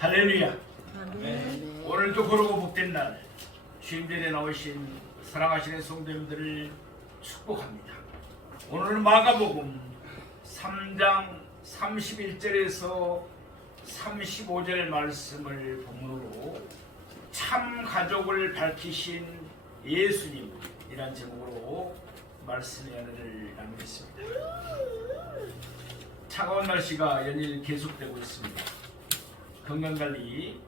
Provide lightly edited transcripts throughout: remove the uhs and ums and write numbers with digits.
할렐루야. 네. 오늘도 거룩고 복된 날 주님들에 나오신 사랑하시는 성도님들을 축복합니다. 오늘은 마가복음 3장 31절에서 35절 말씀을 본문으로 참 가족을 밝히신 예수님이란 제목으로 말씀의 은혜를 나누겠습니다. 차가운 날씨가 연일 계속되고 있습니다. 건강관리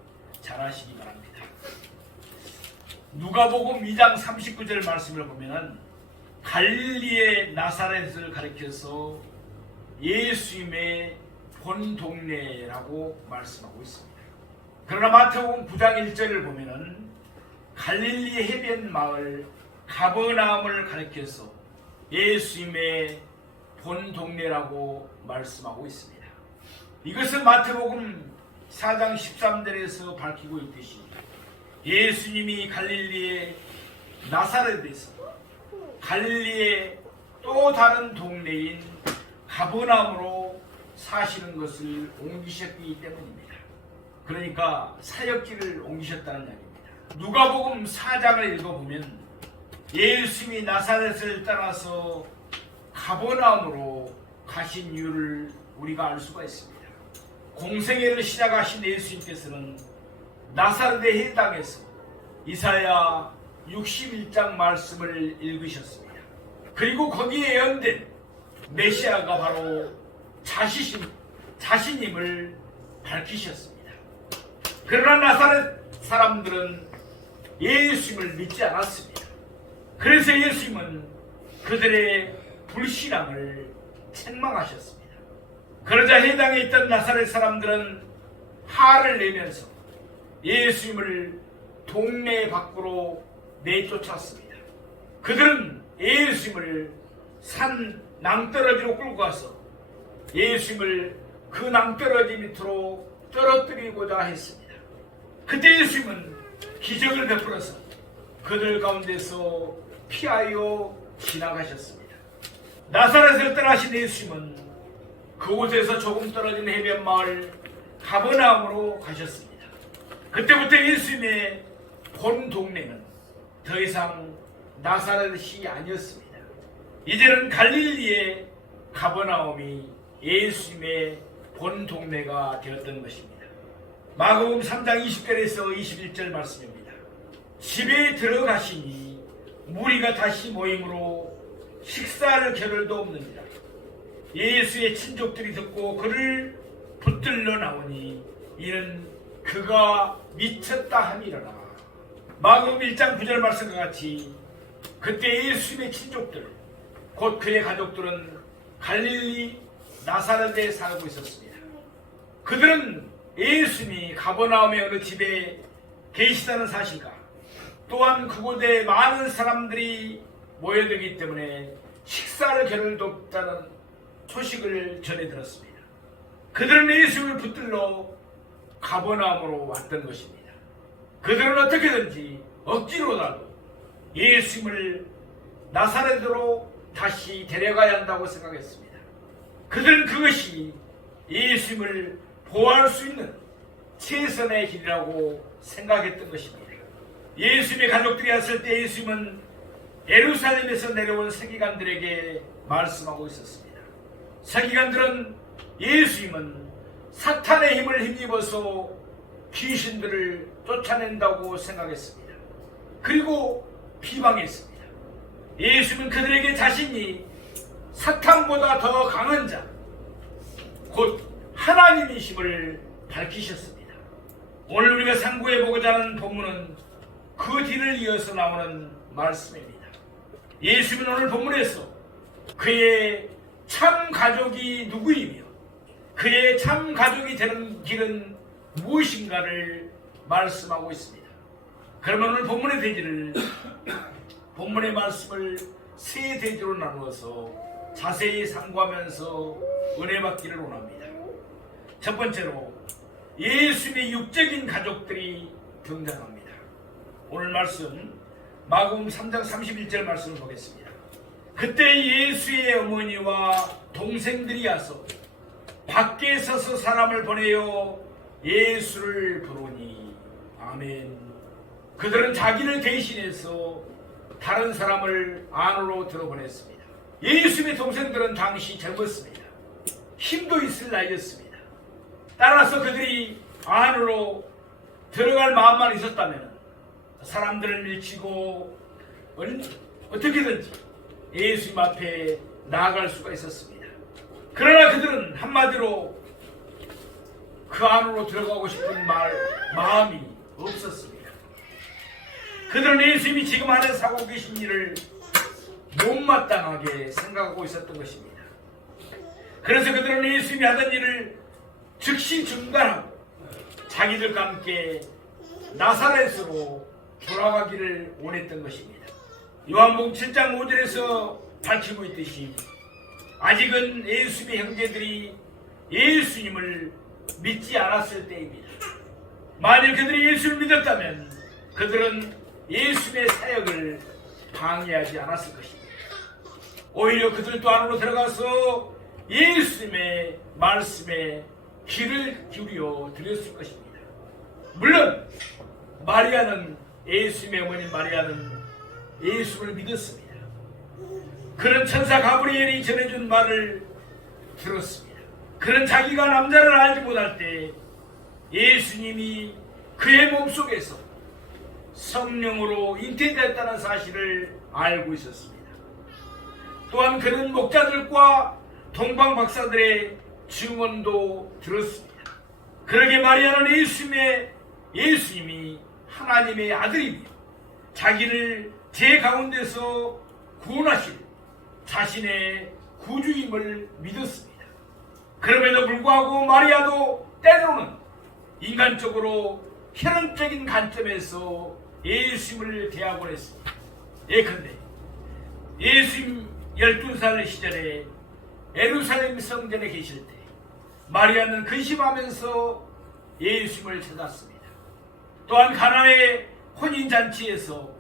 잘하시기 바랍니다. 누가복음 2장 39절 말씀을 보면 갈릴리의 나사렛을 가리켜서 예수님의 본 동네라고 말씀하고 있습니다. 그러나 마태복음 9장 1절을 보면 갈릴리 해변 마을 가버나움을 가리켜서 예수님의 본 동네라고 말씀하고 있습니다. 이것은 마태복음 4장 13절에서 밝히고 있듯이 예수님이 갈릴리의 나사렛에서 갈릴리의 또 다른 동네인 가버나움으로 사시는 것을 옮기셨기 때문입니다. 그러니까 사역지를 옮기셨다는 이야기입니다. 누가복음 4장을 읽어보면 예수님이 나사렛을 떠나서 가버나움으로 가신 이유를 우리가 알 수가 있습니다. 공생애를 시작하신 예수님께서는 나사렛의 해당에서 이사야 61장 말씀을 읽으셨습니다. 그리고 거기에 예언된 메시아가 바로 자신임을 밝히셨습니다. 그러나 나사렛 사람들은 예수님을 믿지 않았습니다. 그래서 예수님은 그들의 불신앙을 책망하셨습니다. 그러자 해당에 있던 나사렛 사람들은 화를 내면서 예수님을 동네 밖으로 내쫓았습니다. 그들은 예수님을 산 낭떠러지로 끌고 가서 예수님을 그 낭떠러지 밑으로 떨어뜨리고자 했습니다. 그때 예수님은 기적을 베풀어서 그들 가운데서 피하여 지나가셨습니다. 나사렛을 떠나신 예수님은 그곳에서 조금 떨어진 해변 마을 가버나움으로 가셨습니다. 그때부터 예수님의 본 동네는 더 이상 나사렛이 아니었습니다. 이제는 갈릴리의 가버나움이 예수님의 본 동네가 되었던 것입니다. 마가복음 3장 20절에서 21절 말씀입니다. 집에 들어가시니 무리가 다시 모임으로 식사할 겨를도 없느니라. 예수의 친족들이 듣고 그를 붙들러 나오니 이는 그가 미쳤다 함이라라. 마가복음 1장 9절 말씀과 같이 그때 예수님의 친족들 곧 그의 가족들은 갈릴리 나사렛에 살고 있었습니다. 그들은 예수님이 가버나움의 어느 집에 계시다는 사실과 또한 그곳에 많은 사람들이 모여들기 때문에 식사를 겨를도 없다는 소식을 전해 들었습니다. 그들은 예수님을 붙들러 가버나움으로 왔던 것입니다. 그들은 어떻게든지 억지로라도 예수님을 나사렛으로 다시 데려가야 한다고 생각했습니다. 그들은 그것이 예수님을 보호할 수 있는 최선의 길이라고 생각했던 것입니다. 예수님의 가족들이 왔을 때 예수님은 예루살렘에서 내려온 서기관들에게 말씀하고 있었습니다. 서기관들은 예수님은 사탄의 힘을 힘입어서 귀신들을 쫓아낸다고 생각했습니다. 그리고 비방했습니다. 예수님은 그들에게 자신이 사탄보다 더 강한 자, 곧 하나님이심을 밝히셨습니다. 오늘 우리가 상고해보고자 하는 본문은 그 뒤를 이어서 나오는 말씀입니다. 예수님은 오늘 본문에서 그의 참 가족이 누구이며 그의 참 가족이 되는 길은 무엇인가를 말씀하고 있습니다. 그러면 오늘 본문의 대지를 본문의 말씀을 세 대지로 나누어서 자세히 상고하면서 은혜 받기를 원합니다. 첫 번째로 예수님의 육적인 가족들이 등장합니다. 오늘 말씀 마가복음 3장 31절 말씀을 보겠습니다. 그때 예수의 어머니와 동생들이 와서 밖에 서서 사람을 보내어 예수를 부르니. 아멘. 그들은 자기를 대신해서 다른 사람을 안으로 들어보냈습니다. 예수님의 동생들은 당시 젊었습니다. 힘도 있을 나이였습니다. 따라서 그들이 안으로 들어갈 마음만 있었다면 사람들을 밀치고 어떻게든지 예수님 앞에 나아갈 수가 있었습니다. 그러나 그들은 한마디로 그 안으로 들어가고 싶은 마음이 없었습니다. 그들은 예수님이 지금 안에서 하고 계신 일을 못마땅하게 생각하고 있었던 것입니다. 그래서 그들은 예수님이 하던 일을 즉시 중단하고 자기들과 함께 나사렛으로 돌아가기를 원했던 것입니다. 요한복음 7장 5절에서 밝히고 있듯이 아직은 예수님의 형제들이 예수님을 믿지 않았을 때입니다. 만일 그들이 예수를 믿었다면 그들은 예수님의 사역을 방해하지 않았을 것입니다. 오히려 그들도 안으로 들어가서 예수님의 말씀에 귀를 기울여 드렸을 것입니다. 물론 마리아는, 예수님의 어머니 마리아는 예수를 믿었습니다. 그는 천사 가브리엘이 전해준 말을 들었습니다. 그는 자기가 남자를 알지 못할 때 예수님이 그의 몸속에서 성령으로 잉태되었다는 사실을 알고 있었습니다. 또한 그는 목자들과 동방 박사들의 증언도 들었습니다. 그러게 마리아는 예수님이 하나님의 아들이며 자기를 죄 가운데서 구원하실 자신의 구주임을 믿었습니다. 그럼에도 불구하고 마리아도 때로는 인간적으로 혈연적인 관점에서 예수님을 대하곤 했습니다. 예컨대 예수님 12살 시절에 예루살렘 성전에 계실 때 마리아는 근심하면서 예수님을 찾았습니다. 또한 가나의 혼인잔치에서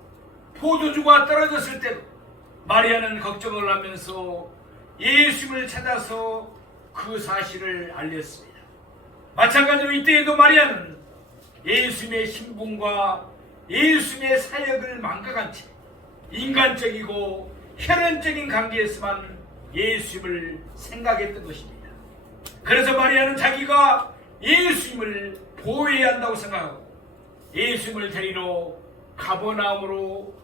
포도주가 떨어졌을 때도 마리아는 걱정을 하면서 예수님을 찾아서 그 사실을 알렸습니다. 마찬가지로 이때에도 마리아는 예수님의 신분과 예수님의 사역을 망각한 채 인간적이고 혈연적인 관계에서만 예수님을 생각했던 것입니다. 그래서 마리아는 자기가 예수님을 보호해야 한다고 생각하고 예수님을 데리러 가버나움으로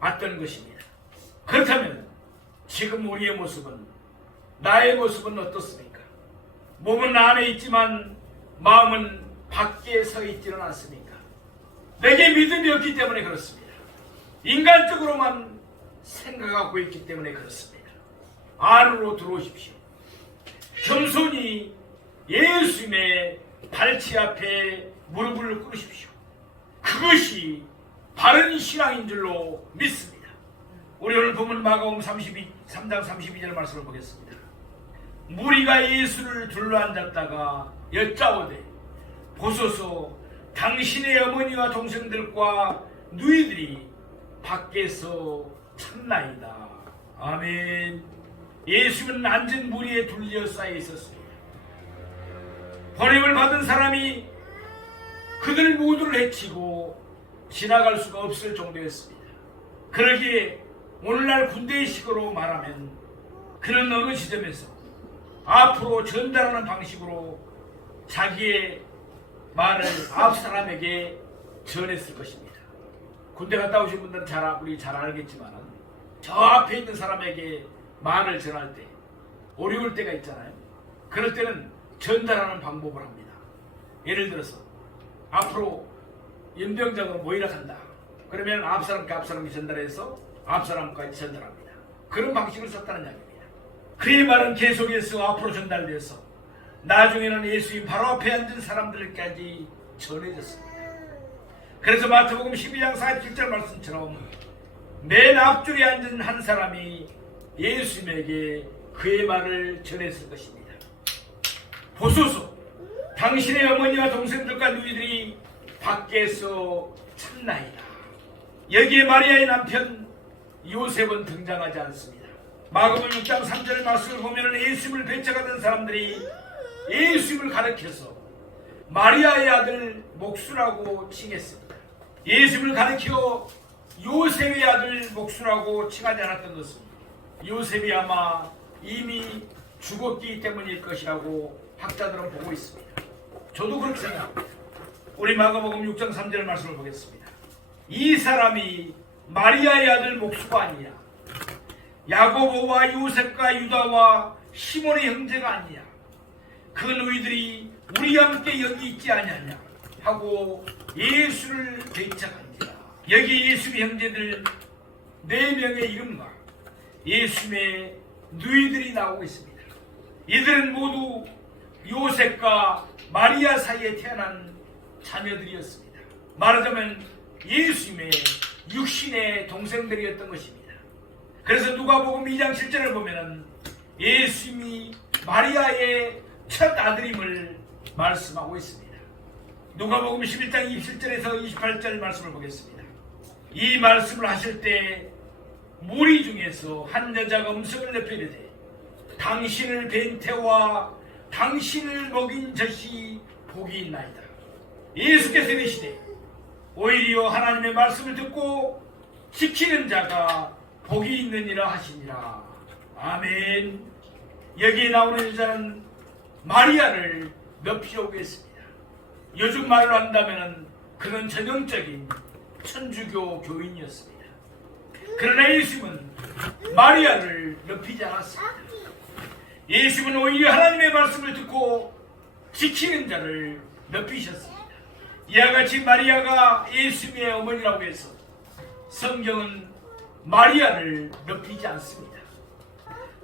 왔던 것입니다. 그렇다면 지금 우리의 모습은, 나의 모습은 어떻습니까? 몸은 안에 있지만 마음은 밖에 서 있지는 않습니까? 내게 믿음이 없기 때문에 그렇습니다. 인간적으로만 생각하고 있기 때문에 그렇습니다. 안으로 들어오십시오. 겸손히 예수님의 발치 앞에 무릎을 꿇으십시오. 그것이 바른 신앙인 줄로 믿습니다. 우리 오늘 보면 마가복음 3장 32절 말씀을 보겠습니다. 무리가 예수를 둘러앉았다가 여짜오되 보소서 당신의 어머니와 동생들과 누이들이 밖에서 찾나이다. 아멘. 예수는 앉은 무리에 둘러싸여 있었습니다. 번임을 받은 사람이 그들 모두를 해치고 지나갈 수가 없을 정도였습니다. 그러기에 오늘날 군대식으로 말하면 그는 어느 지점에서 앞으로 전달하는 방식으로 자기의 말을 앞 사람에게 전했을 것입니다. 군대 갔다 오신 분들은 우리 잘 알겠지만 저 앞에 있는 사람에게 말을 전할 때 어려울 때가 있잖아요. 그럴 때는 전달하는 방법을 합니다. 예를 들어서 앞으로 연병장으로 모이라 한다. 그러면 앞 사람이 전달해서 앞 사람까지 전달합니다. 그런 방식을 썼다는 이야기입니다. 그의 말은 계속해서 앞으로 전달돼서 나중에는 예수님 바로 앞에 앉은 사람들까지 전해졌습니다. 그래서 마태복음 12장 47절 말씀처럼 맨 앞줄에 앉은 한 사람이 예수님에게 그의 말을 전했을 것입니다. 보소서 당신의 어머니와 동생들과 누이들이 밖에서 찾나이다. 여기에 마리아의 남편 요셉은 등장하지 않습니다. 마가복음 6장 3절 말씀을 보면 예수님을 배척하던 사람들이 예수님을 가리켜서 마리아의 아들 목수라고 칭했습니다. 예수님을 가리켜 요셉의 아들 목수라고 칭하지 않았던 것은 요셉이 아마 이미 죽었기 때문일 것이라고 학자들은 보고 있습니다. 저도 그렇게 생각합니다. 우리 마가복음 6장 3절 말씀을 보겠습니다. 이 사람이 마리아의 아들 목수가 아니냐, 야고보와 요셉과 유다와 시몬의 형제가 아니냐, 그 너희들이 우리와 함께 여기 있지 아니하냐 하고 예수를 대적한지라. 여기 예수의 형제들 4명의 이름과 예수의 누이들이 나오고 있습니다. 이들은 모두 요셉과 마리아 사이에 태어난 자녀들이었습니다. 말하자면 예수님의 육신의 동생들이었던 것입니다. 그래서 누가복음 2장 7절을 보면 예수님이 마리아의 첫 아들임을 말씀하고 있습니다. 누가복음 11장 27절에서 28절 말씀을 보겠습니다. 이 말씀을 하실 때 무리 중에서 한 여자가 음성을 내어 이르되 당신을 뵌 태와 당신을 먹인 젖이 복이 있나이다. 예수께서 이르시되 오히려 하나님의 말씀을 듣고 지키는 자가 복이 있느니라 하시니라. 아멘. 여기에 나오는 여자는 마리아를 높이 오겠습니다. 요즘 말로 한다면 그는 전형적인 천주교 교인이었습니다. 그러나 예수님은 마리아를 높이지 않았습니다. 예수님은 오히려 하나님의 말씀을 듣고 지키는 자를 높이셨습니다. 이와 같이 마리아가 예수님의 어머니라고 해서 성경은 마리아를 높이지 않습니다.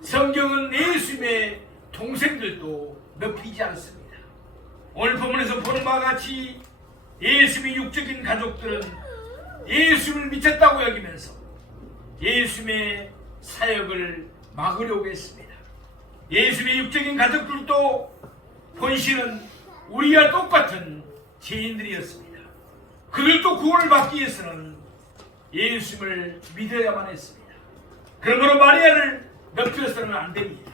성경은 예수님의 동생들도 높이지 않습니다. 오늘 본문에서 보는 바와 같이 예수님의 육적인 가족들은 예수님을 미쳤다고 여기면서 예수님의 사역을 막으려고 했습니다. 예수님의 육적인 가족들도 본실은 우리와 똑같은 죄인들이었습니다. 그들도 구원을 받기 위해서는 예수님을 믿어야만 했습니다. 그러므로 마리아를 높여서는 안 됩니다.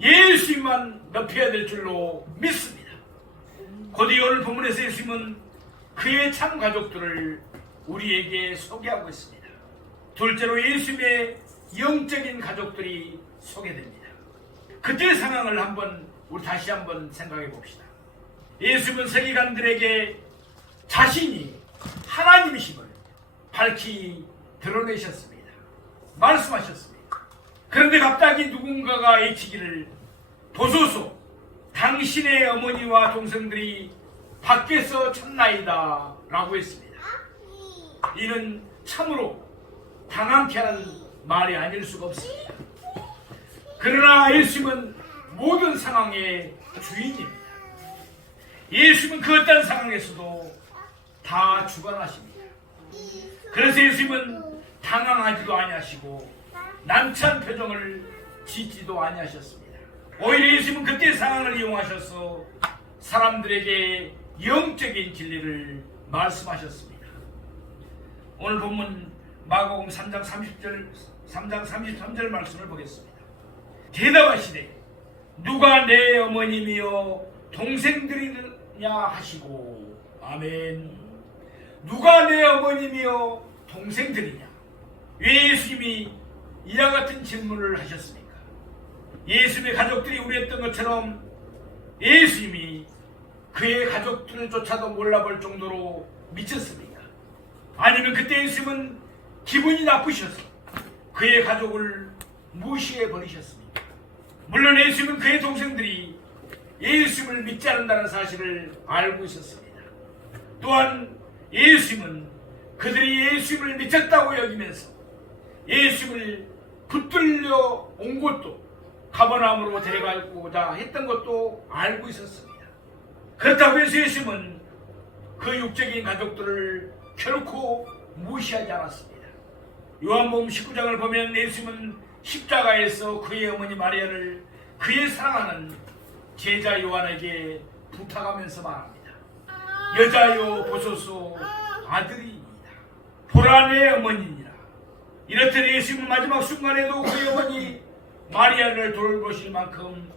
예수님만 높여야 될 줄로 믿습니다. 곧이 오늘 본문에서 예수님은 그의 참 가족들을 우리에게 소개하고 있습니다. 둘째로 예수님의 영적인 가족들이 소개됩니다. 그때의 상황을 우리 다시 한번 생각해 봅시다. 예수님은 세계관들에게 자신이 하나님이심을 밝히 드러내셨습니다. 말씀하셨습니다. 그런데 갑자기 누군가가 외치기를 보소서 당신의 어머니와 동생들이 밖에서 쳤나이다 라고 했습니다. 이는 참으로 당황케 하는 말이 아닐 수가 없습니다. 그러나 예수님은 모든 상황의 주인입니다. 예수님은 그 어떤 상황에서도 다 주관하십니다. 그래서 예수님은 당황하지도 아니하시고 난처한 표정을 짓지도 아니하셨습니다. 오히려 예수님은 그때 상황을 이용하셔서 사람들에게 영적인 진리를 말씀하셨습니다. 오늘 본문 마가복음 3장 33절 말씀을 보겠습니다. 대답하시되 누가 내 어머님이요 동생들이냐 하시고. 아멘. 누가 내 어머님이요 동생들이냐. 왜 예수님이 이와 같은 질문을 하셨습니까? 예수님의 가족들이 우리였던 것처럼 예수님이 그의 가족들조차도 몰라볼 정도로 미쳤습니까? 아니면 그때 예수님은 기분이 나쁘셔서 그의 가족을 무시해 버리셨습니까? 물론 예수님은 그의 동생들이 예수님을 믿지 않는다는 사실을 알고 있었습니다. 또한 예수님은 그들이 예수님을 미쳤다고 여기면서 예수님을 붙들려 온 것도 가버나움으로 데려가고자 했던 것도 알고 있었습니다. 그렇다고 해서 예수님은 그 육적인 가족들을 결코 무시하지 않았습니다. 요한복음 19장을 보면 예수님은 십자가에서 그의 어머니 마리아를 그의 사랑하는 제자 요한에게 부탁하면서 말합니다. 여자여 보소서 아들이입니다. 보라 내 어머니니라. 이렇듯 예수님은 마지막 순간에도 그의 어머니 마리아를 돌보실 만큼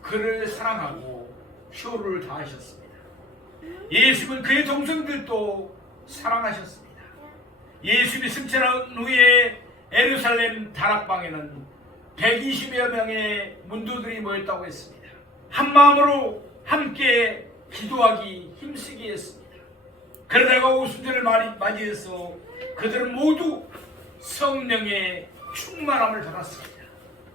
그를 사랑하고 효를 다하셨습니다. 예수님은 그의 동생들도 사랑하셨습니다. 예수님이 승천한 후에 예루살렘 다락방에는 120여 명의 문도들이 모였다고 했습니다. 한 마음으로 함께 기도하기 힘쓰게 했습니다. 그러다가 오순절을 맞이해서 그들은 모두 성령의 충만함을 받았습니다.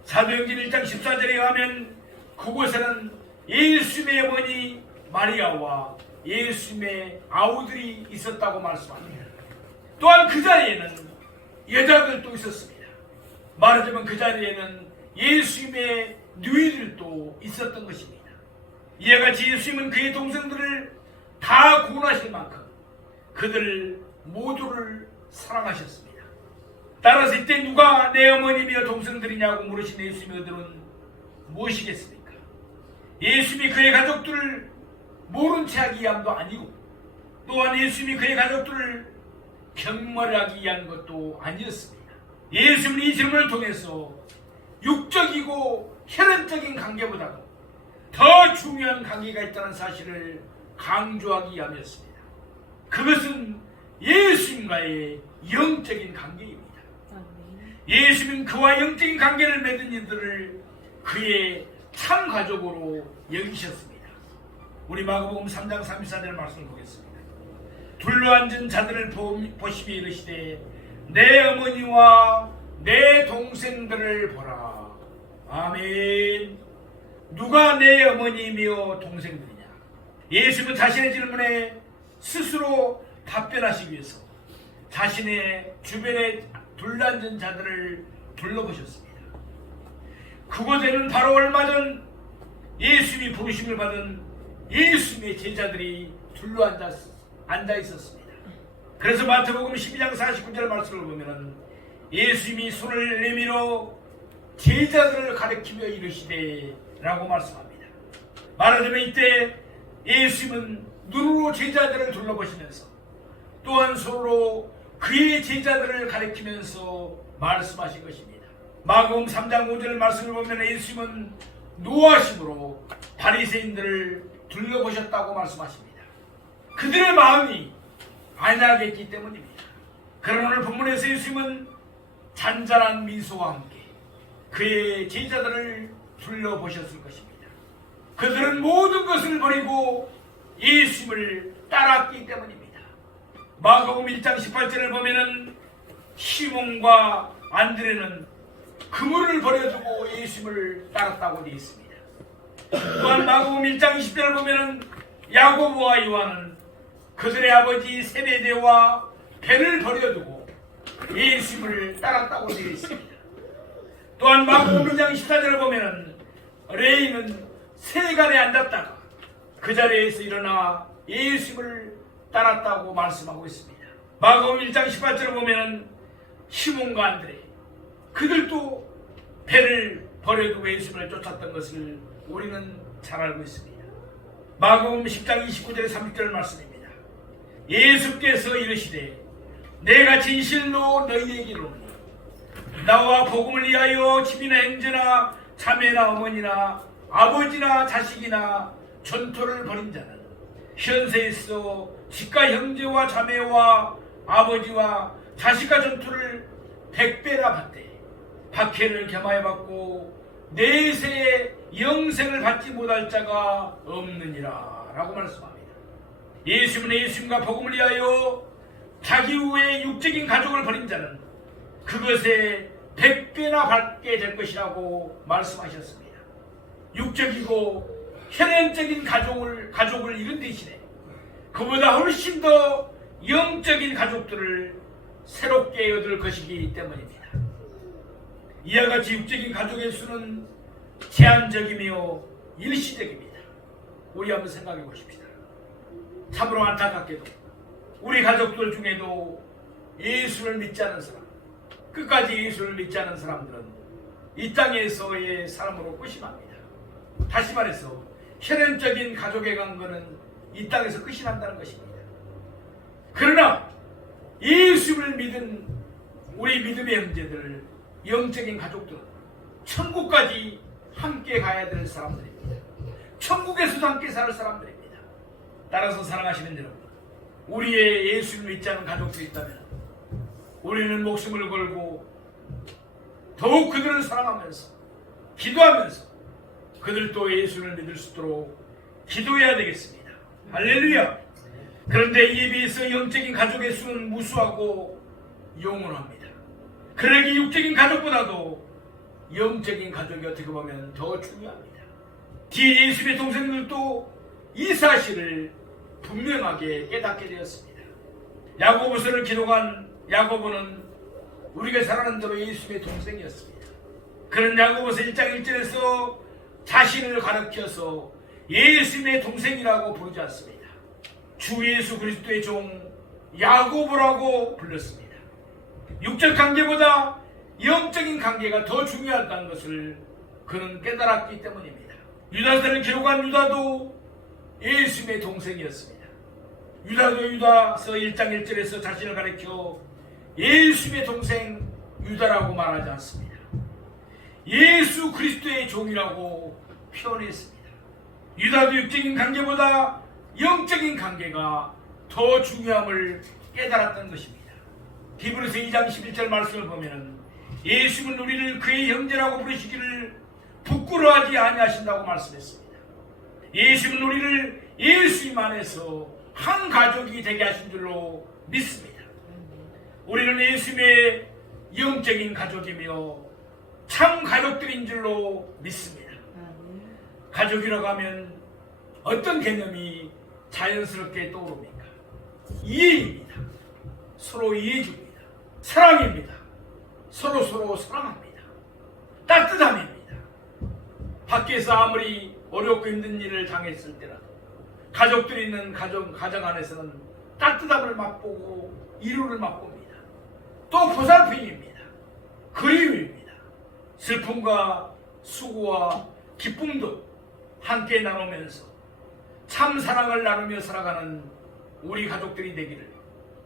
사도행전 1장 14절에 의하면 그곳에는 예수님의 어머니 마리아와 예수님의 아우들이 있었다고 말씀합니다. 또한 그 자리에는 여자들도 있었습니다. 말하자면 그 자리에는 예수님의 누이들도 있었던 것입니다. 이와 같이 예수님은 그의 동생들을 다 구원하실 만큼 그들 모두를 사랑하셨습니다. 따라서 이때 누가 내 어머니며 동생들이냐고 물으신 예수님의 의도는 무엇이겠습니까? 예수님이 그의 가족들을 모른 채 하기 위함도 아니고 또한 예수님이 그의 가족들을 경멸하기 위한 것도 아니었습니다. 예수님은 이 질문을 통해서 육적이고 혈연적인 관계보다도 더 중요한 관계가 있다는 사실을 강조하기 위함이었습니다. 그것은 예수님과의 영적인 관계입니다. 예수님은 그와 영적인 관계를 맺은 이들을 그의 참 가족으로 여기셨습니다. 우리 마가복음 3장 34절 말씀을 보겠습니다. 둘러앉은 자들을 보시며 이르시되 내 어머니와 내 동생들을 보라. 아멘. 누가 내 어머니며 동생들이냐? 예수님은 자신의 질문에 스스로 답변하시기 위해서 자신의 주변에 둘러앉은 자들을 둘러보셨습니다. 그곳에는 바로 얼마 전 예수님이 부르심을 받은 예수님의 제자들이 앉아 있었습니다. 그래서 마태복음 12장 49절 말씀을 보면 예수님이 손을 내밀어 제자들을 가리키며 이르시되 라고 말씀합니다. 말하자면 이때 예수님은 눈으로 제자들을 둘러보시면서 또한 손으로 그의 제자들을 가리키면서 말씀하신 것입니다. 마가복음 3장 5절 말씀을 보면 예수님은 노하심으로 바리새인들을 둘러보셨다고 말씀하십니다. 그들의 마음이 안약했기 때문입니다. 그러나 오늘 본문에서 예수님은 잔잔한 미소와 함께 그의 제자들을 둘러보셨을 것입니다. 그들은 모든 것을 버리고 예수님을 따랐기 때문입니다. 마가복음 1장 18절을 보면은 시몬과 안드레는 그물을 버려두고 예수님을 따랐다고 되어 있습니다. 또한 마가복음 1장 20절을 보면은 야고보와 요한은 그들의 아버지 세베대와 배를 버려두고 예수님을 따랐다고 되어 있습니다. 또한 마가복음 1장 14절을 보면은 레이는 세간에 앉았다가 그 자리에서 일어나 예수님을 따랐다고 말씀하고 있습니다. 마가복음 1장 18절을 보면은 시몬과 안드레 그들도 배를 버려두고 예수님을 쫓았던 것을 우리는 잘 알고 있습니다. 마가복음 10장 29절에 30절 말씀입니다. 예수께서 이르시되 내가 진실로 너희에게 이르노니 나와 복음을 위하여 집이나 형제나 자매나 어머니나 아버지나 자식이나 전토를 벌인 자는 현세에서 집과 형제와 자매와 아버지와 자식과 전토를 100배나 받되 박해를 겸하여 받고 내세의 영생을 받지 못할 자가 없느니라 라고 말씀합니다. 예수님은 예수님과 복음을 위하여 자기 후에 육적인 가족을 버린 자는 그것에 100배나 받게 될 것이라고 말씀하셨습니다. 육적이고 혈연적인 가족을 잃은 대신에 그보다 훨씬 더 영적인 가족들을 새롭게 얻을 것이기 때문입니다. 이와 같이 육적인 가족의 수는 제한적이며 일시적입니다. 우리 한번 생각해 보십시다. 참으로 안타깝게도 우리 가족들 중에도 예수를 믿지 않은 사람, 끝까지 예수를 믿지 않은 사람들은 이 땅에서의 사람으로 끝이 납니다. 다시 말해서 혈연적인 가족의 관계는 이 땅에서 끝이 난다는 것입니다. 그러나 예수를 믿은 우리 믿음의 형제들, 영적인 가족들은 천국까지 함께 가야 될 사람들입니다. 천국에서도 함께 살 사람들입니다. 따라서 사랑하시는 여러분, 우리의 예수를 믿지 않은 가족들이 있다면 우리는 목숨을 걸고 더욱 그들을 사랑하면서 기도하면서 그들도 예수를 믿을 수 있도록 기도해야 되겠습니다. 할렐루야. 그런데 이에 비해서 영적인 가족의 수는 무수하고 영원합니다. 그러기 육적인 가족보다도 영적인 가족이 어떻게 보면 더 중요합니다. 뒤에 예수의 동생들도 이 사실을 분명하게 깨닫게 되었습니다. 야고보서를 기록한 야고보는 우리가 잘 아는 대로 예수의 동생이었습니다. 그런 야고보서 1장 1절에서 자신을 가르쳐서 예수의 동생이라고 부르지 않습니다. 주 예수 그리스도의 종 야고보라고 불렀습니다. 육적 관계보다 영적인 관계가 더 중요하다는 것을 그는 깨달았기 때문입니다. 유다서를 기록한 유다도 예수의 동생이었습니다. 유다도 유다서 1장 1절에서 자신을 가리켜 예수의 동생 유다라고 말하지 않습니다. 예수 그리스도의 종이라고 표현했습니다. 유다도 육적인 관계보다 영적인 관계가 더 중요함을 깨달았던 것입니다. 히브리서 2장 11절 말씀을 보면 예수는 우리를 그의 형제라고 부르시기를 부끄러워하지 아니하신다고 말씀했습니다. 예수는 우리를 예수님 안에서 한 가족이 되게 하신 줄로 믿습니다. 우리는 예수님의 영적인 가족이며 참 가족들인 줄로 믿습니다. 가족이라고 하면 어떤 개념이 자연스럽게 떠오릅니까? 이해입니다. 서로 이해줍니다. 사랑입니다. 서로 사랑합니다. 따뜻함입니다. 밖에서 아무리 어렵고 힘든 일을 당했을 때라도 가족들이 있는 가정 안에서는 따뜻함을 맛보고 위로를 맛봅니다. 또 보살핌입니다. 그리움입니다. 슬픔과 수고와 기쁨도 함께 나누면서 참 사랑을 나누며 살아가는 우리 가족들이 되기를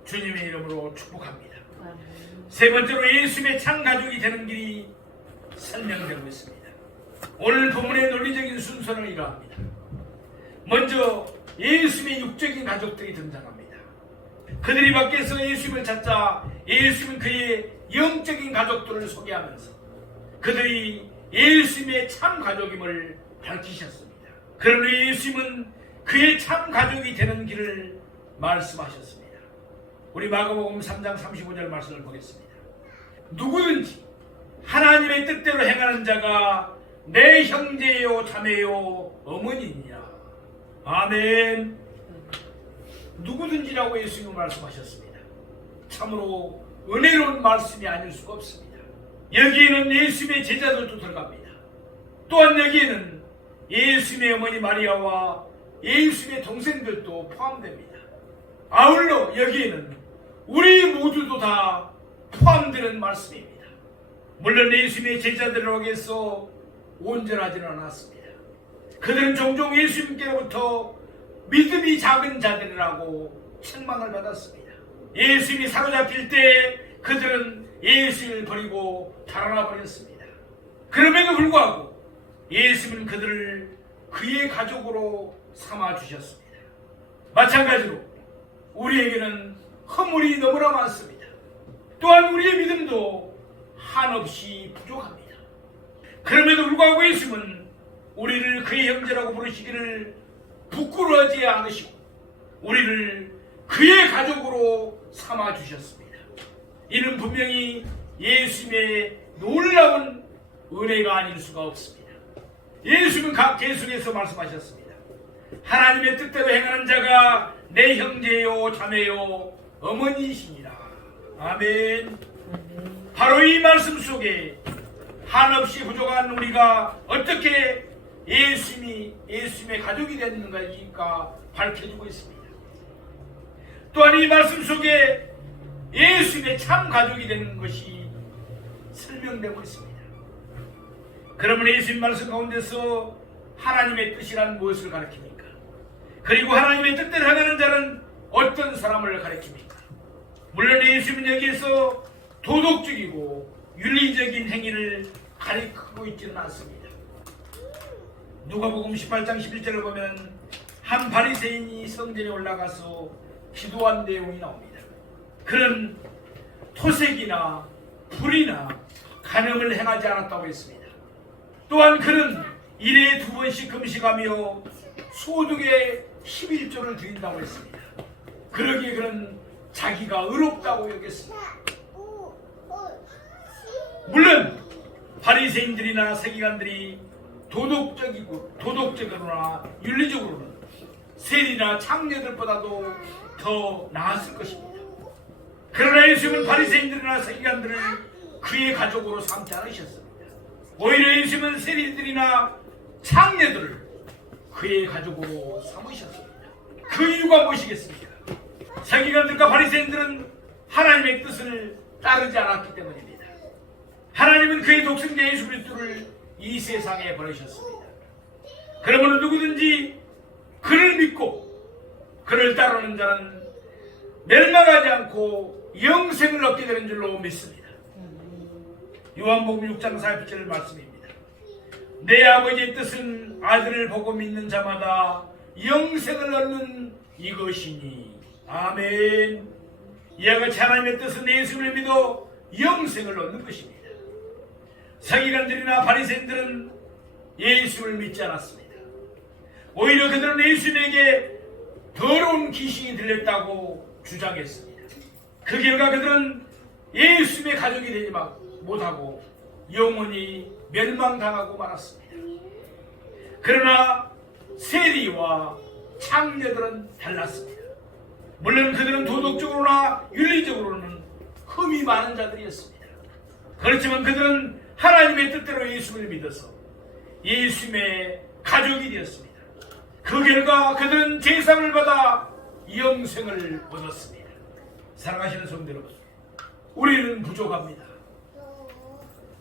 주님의 이름으로 축복합니다. 세 번째로 예수님의 참 가족이 되는 길이 설명되고 있습니다. 오늘 본문의 논리적인 순서는 이러합니다. 먼저 예수님의 육적인 가족들이 등장합니다. 그들이 밖에서 예수님을 찾자 예수님은 그의 영적인 가족들을 소개하면서 그들이 예수님의 참 가족임을 밝히셨습니다. 그러나 예수님은 그의 참 가족이 되는 길을 말씀하셨습니다. 우리 마가복음 3장 35절 말씀을 보겠습니다. 누구든지 하나님의 뜻대로 행하는 자가 내 형제요 자매요 어머니니라. 아멘. 누구든지라고 예수님은 말씀하셨습니다. 참으로 은혜로운 말씀이 아닐 수가 없습니다. 여기에는 예수님의 제자들도 들어갑니다. 또한 여기에는 예수님의 어머니 마리아와 예수님의 동생들도 포함됩니다. 아울러 여기에는 우리 모두도 다 포함되는 말씀입니다. 물론 예수님의 제자들이라고 해서 온전하지는 않았습니다. 그들은 종종 예수님께로부터 믿음이 작은 자들이라고 책망을 받았습니다. 예수님이 사로잡힐 때 그들은 예수님을 버리고 달아나 버렸습니다. 그럼에도 불구하고 예수님은 그들을 그의 가족으로 삼아주셨습니다. 마찬가지로 우리에게는 허물이 너무나 많습니다. 또한 우리의 믿음도 한없이 부족합니다. 그럼에도 불구하고 예수님은 우리를 그의 형제라고 부르시기를 부끄러워하지 않으시고 우리를 그의 가족으로 삼아주셨습니다. 이는 분명히 예수님의 놀라운 은혜가 아닐 수가 없습니다. 예수님은 각 계속해서 말씀하셨습니다. 하나님의 뜻대로 행하는 자가 내 형제요 자매요 어머니이시니라. 아멘. 바로 이 말씀 속에 한없이 부족한 우리가 어떻게 예수님의 가족이 되는가 밝혀지고 있습니다. 또한 이 말씀 속에 예수님의 참 가족이 되는 것이 설명되고 있습니다. 그러면 예수님 말씀 가운데서 하나님의 뜻이란 무엇을 가르칩니까? 그리고 하나님의 뜻대로 행하는 자는 어떤 사람을 가르칩니까? 물론 예수님은 여기에서 도덕적이고 윤리적인 행위를 가리키고 있지는 않습니다. 누가복음 18장 11절을 보면 한 바리새인이 성전에 올라가서 기도한 내용이 나옵니다. 그는 토색이나 불이나 간음을 행하지 않았다고 했습니다. 또한 그는 일에 2번씩 금식하며 소득의 11조를 드린다고 했습니다. 그러기에 그는 자기가 의롭다고 여겼습니다. 물론 바리새인들이나 서기관들이 도덕적으로나 윤리적으로는 세리나 창녀들보다도 더 나았을 것입니다. 그러나 예수님은 바리새인들이나 서기관들을 그의 가족으로 삼지 않으셨습니다. 오히려 예수님은 세리들이나 창녀들을 그의 가족으로 삼으셨습니다. 그 이유가 무엇이겠습니까? 서기관들과 바리새인들은 하나님의 뜻을 따르지 않았기 때문입니다. 하나님은 그의 독생자 예수 그리스도를 이 세상에 보내셨습니다. 그러므로 누구든지 그를 믿고 그를 따르는 자는 멸망하지 않고 영생을 얻게 되는 줄로 믿습니다. 요한복음 6장 47절 말씀입니다. 내 아버지의 뜻은 아들을 보고 믿는 자마다 영생을 얻는 이것이니. 아멘. 이와 같이 하나님의 뜻은 예수를 믿어 영생을 얻는 것입니다. 서기관들이나 바리새인들은 예수를 믿지 않았습니다. 오히려 그들은 예수님에게 더러운 귀신이 들렸다고 주장했습니다. 그 결과 그들은 예수님의 가족이 되지 못하고 영원히 멸망당하고 말았습니다. 그러나 세리와 창녀들은 달랐습니다. 물론 그들은 도덕적으로나 윤리적으로는 흠이 많은 자들이었습니다. 그렇지만 그들은 하나님의 뜻대로 예수를 믿어서 예수님의 가족이 되었습니다. 그 결과 그들은 제사를 받아 영생을 얻었습니다. 사랑하시는 성도 여러분, 우리는 부족합니다.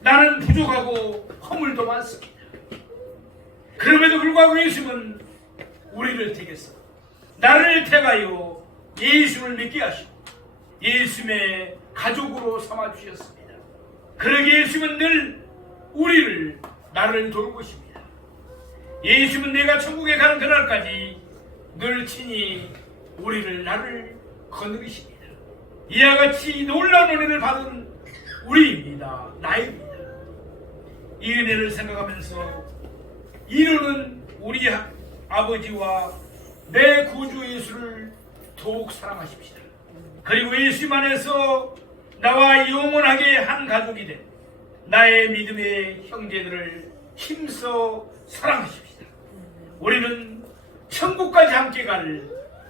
나는 부족하고 허물도 많습니다. 그럼에도 불구하고 예수님은 우리를 택해서 나를 택하여 예수를 믿게 하시고 예수님의 가족으로 삼아주셨습니다. 그러기에 예수님은 늘 나를 돌보십니다. 예수님은 내가 천국에 가는 그날까지 늘 친히 나를 거느리십니다. 이와 같이 놀라운 은혜를 받은 우리입니다. 나입니다. 이 은혜를 생각하면서 이루는 우리 아버지와 내 구주 예수를 더욱 사랑하십시다. 그리고 예수님 안에서 나와 영원하게 한 가족이 된 나의 믿음의 형제들을 힘써 사랑하십시다. 우리는 천국까지 함께 갈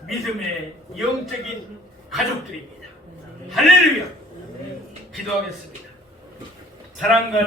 믿음의 영적인 가족들입니다. 할렐루야. 기도하겠습니다. 사랑과